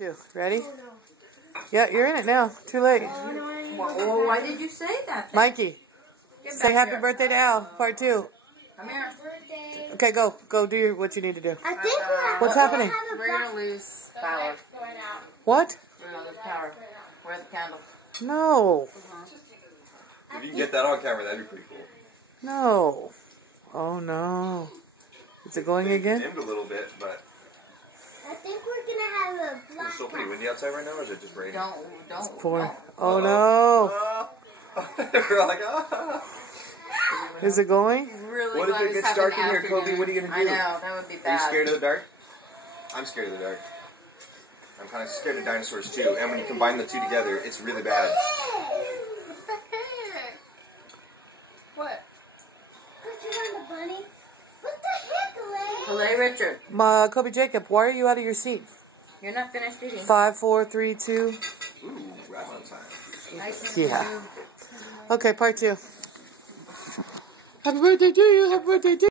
Two. Ready? Yeah, you're in it now. Too late. Well, why did you say that then? Mikey, say happy birthday to Al. Part 2. Come here. Okay, go. Go do what you need to do. I think What's happening? We're going to lose power. What? We're going to lose power. Where's the candle? No. If you can get that on camera, that'd be pretty cool. No. Oh, no. Is it going again? Dimmed a little bit, but I think we're gonna have a it's black. still pretty windy outside right now, or is it just raining? Don't. Pouring. Oh, no. We're like, ah. Is it going? Really What if glad it this gets dark in happened here, Kobe? afternoon. What are you gonna I do? know, that would be Are you bad. scared of the dark? I'm scared of the dark. I'm kind of scared of dinosaurs too, and when you combine the two together, it's really bad. What? Put you on the bunny. What the heck, Elaine? Hello, Richard. Kobe Jacob, why are you out of your seat? You're not finished eating. 5, 4, 3, 2. Ooh, right on time. Nice. Yeah. Okay, part 2. Happy birthday to you. Happy birthday to you.